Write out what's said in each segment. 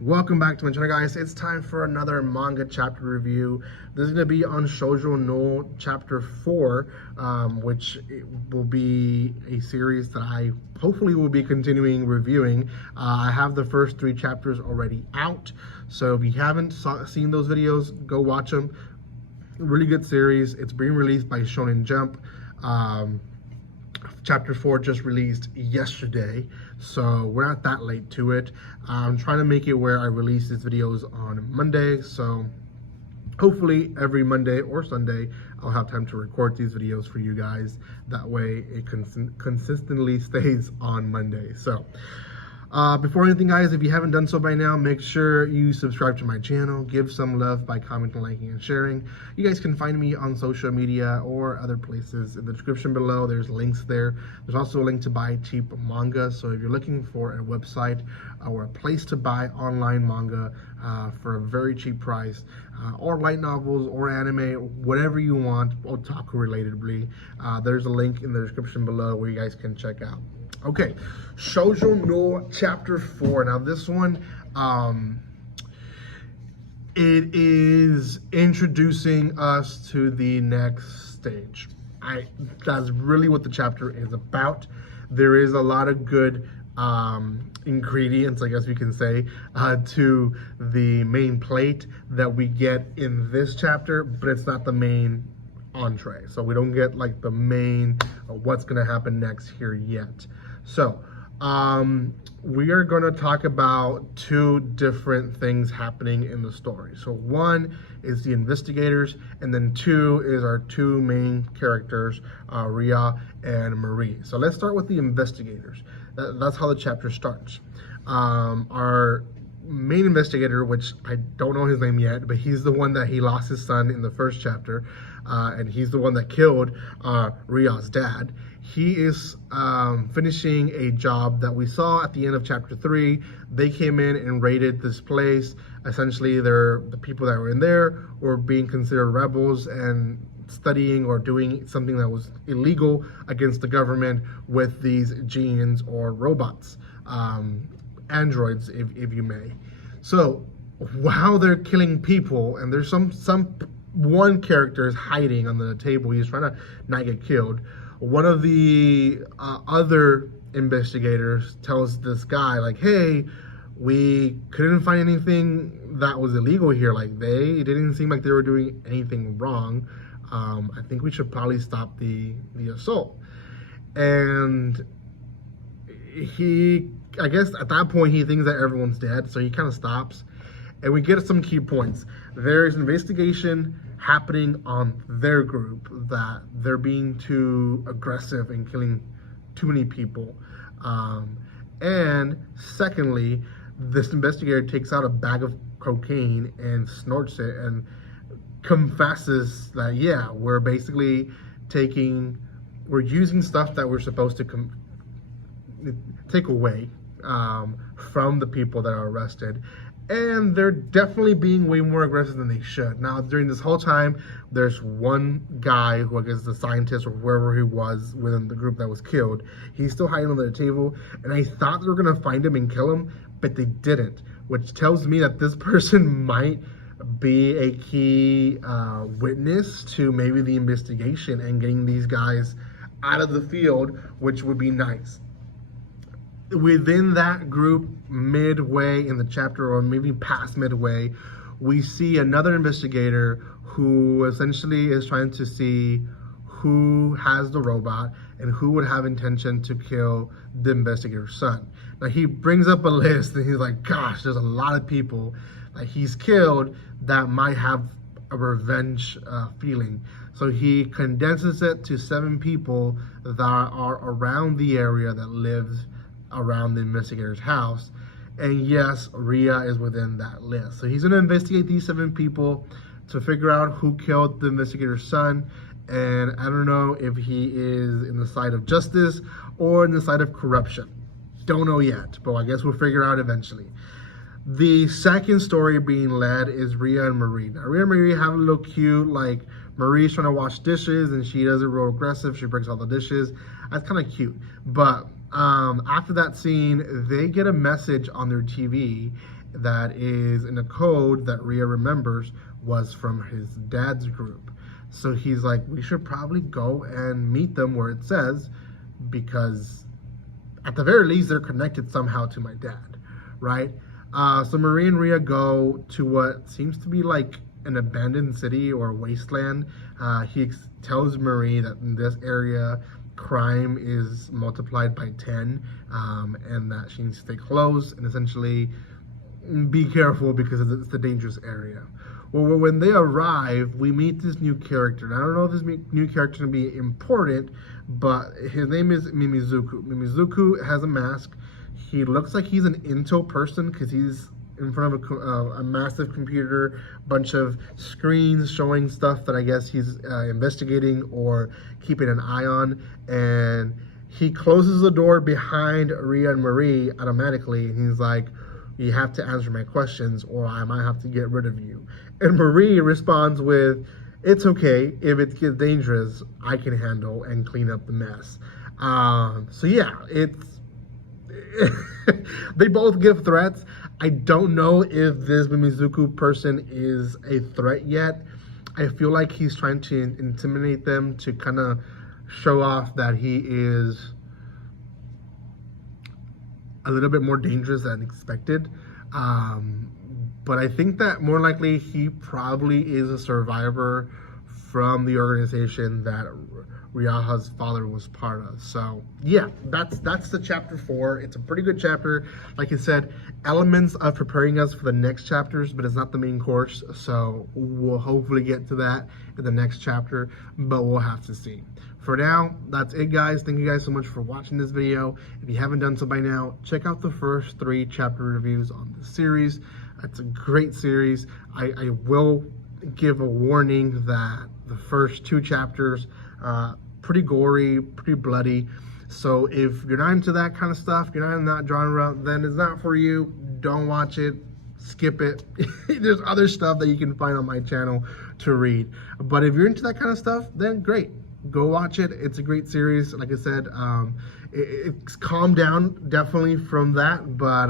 Welcome back to my channel, guys. It's time for another manga chapter review. This is going to be on Shojo Null chapter 4, which will be a series that I hopefully will be continuing reviewing. I have the first 3 chapters already out, so if you haven't seen those videos, go watch them. Really good series. It's being released by Shonen Jump. Chapter 4 just released yesterday, so we're not that late to it. I'm trying to make it where I release these videos on Monday, so hopefully every Monday or Sunday I'll have time to record these videos for you guys. That way it consistently stays on Monday. So before anything, guys, if you haven't done so by now, make sure you subscribe to my channel. Give some love by commenting, liking, and sharing. You guys can find me on social media or other places. In the description below, there's links there. There's also a link to buy cheap manga. So if you're looking for a website or a place to buy online manga for a very cheap price, or light novels or anime, whatever you want, otaku relatedly, there's a link in the description below where you guys can check out. Okay, Shojo Null chapter 4. Now this one, it is introducing us to the next stage. That's really what the chapter is about. There is a lot of good ingredients, I guess we can say, to the main plate that we get in this chapter, but it's not the main entree. So we don't get like the main what's gonna happen next here yet. So we are going to talk about 2 different things happening in the story. So 1 is the investigators, and then 2 is our 2 main characters, Ria and Marie. So let's start with the investigators. That's how the chapter starts. Our main investigator, which I don't know his name yet, but he's the one that he lost his son in the first chapter, and he's the one that killed Ria's dad. He is finishing a job that we saw at the end of chapter 3. They came in and raided this place. Essentially, the people that were in there were being considered rebels and studying or doing something that was illegal against the government with these genes or robots, androids, if you may. So while they're killing people, and there's one character is hiding under the table, he's trying to not get killed. One of the other investigators tells this guy, like, hey, we couldn't find anything that was illegal here. Like, it didn't seem like they were doing anything wrong. I think we should probably stop the assault. And I guess at that point, he thinks that everyone's dead, so he kind of stops. And we get some key points. There's an investigation happening on their group that they're being too aggressive and killing too many people. And secondly, this investigator takes out a bag of cocaine and snorts it and confesses that, yeah, we're basically using stuff that we're supposed to take away from the people that are arrested. And they're definitely being way more aggressive than they should. Now, during this whole time, there's one guy who, I guess, the scientist or whoever he was within the group that was killed. He's still hiding under the table, and I thought they were gonna find him and kill him, but they didn't, which tells me that this person might be a key witness to maybe the investigation and getting these guys out of the field, which would be nice. Within that group, midway in the chapter, or maybe past midway, we see another investigator who essentially is trying to see who has the robot and who would have intention to kill the investigator's son. Now, he brings up a list and he's like, gosh, there's a lot of people that he's killed that might have a revenge feeling. So he condenses it to 7 people that are around the area that lives around the investigator's house. And yes, Ria is within that list. So he's going to investigate these 7 people to figure out who killed the investigator's son. And I don't know if he is in the side of justice or in the side of corruption. Don't know yet, but I guess we'll figure out eventually. The second story being led is Ria and Marie. Now, Ria and Marie have a little cute, like, Marie's trying to wash dishes and she does it real aggressive. She breaks all the dishes. That's kind of cute. But after that scene, they get a message on their TV that is in a code that Ria remembers was from his dad's group. So he's like, we should probably go and meet them where it says, because at the very least they're connected somehow to my dad, right? So Marie and Ria go to what seems to be like an abandoned city or wasteland. He tells Marie that in this area crime is multiplied by 10, and that she needs to stay close and essentially be careful because it's a dangerous area. Well, when they arrive, we meet this new character. And I don't know if this new character is going to be important, but his name is Mimizuku. Mimizuku has a mask. He looks like he's an Intel person because he's in front of a massive computer, bunch of screens showing stuff that I guess he's investigating or keeping an eye on. And he closes the door behind Ria and Marie automatically, and he's like, you have to answer my questions or I might have to get rid of you. And Marie responds with, it's okay, if it gets dangerous, I can handle and clean up the mess. So yeah, it's they both give threats. I don't know if this Mimizuku person is a threat yet. I feel like he's trying to intimidate them to kind of show off that he is a little bit more dangerous than expected. But I think that more likely he probably is a survivor from the organization that Ryaha's father was part of. So yeah, that's the chapter 4. It's a pretty good chapter. Like I said, elements of preparing us for the next chapters, but it's not the main course. So we'll hopefully get to that in the next chapter, but we'll have to see. For now, that's it, guys. Thank you guys so much for watching this video. If you haven't done so by now, check out the first 3 chapter reviews on the series. It's a great series. I will give a warning that the first 2 chapters, pretty gory, pretty bloody. So if you're not into that kind of stuff, you're not in that genre, then it's not for you. Don't watch it. Skip it. There's other stuff that you can find on my channel to read. But if you're into that kind of stuff, then great. Go watch it. It's a great series. Like I said, it's calmed down definitely from that. But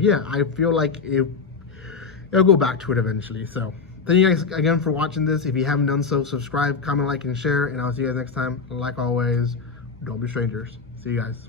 yeah, I feel like it'll go back to it eventually. So thank you guys again for watching this. If you haven't done so, subscribe, comment, like, and share. And I'll see you guys next time. Like always, don't be strangers. See you guys.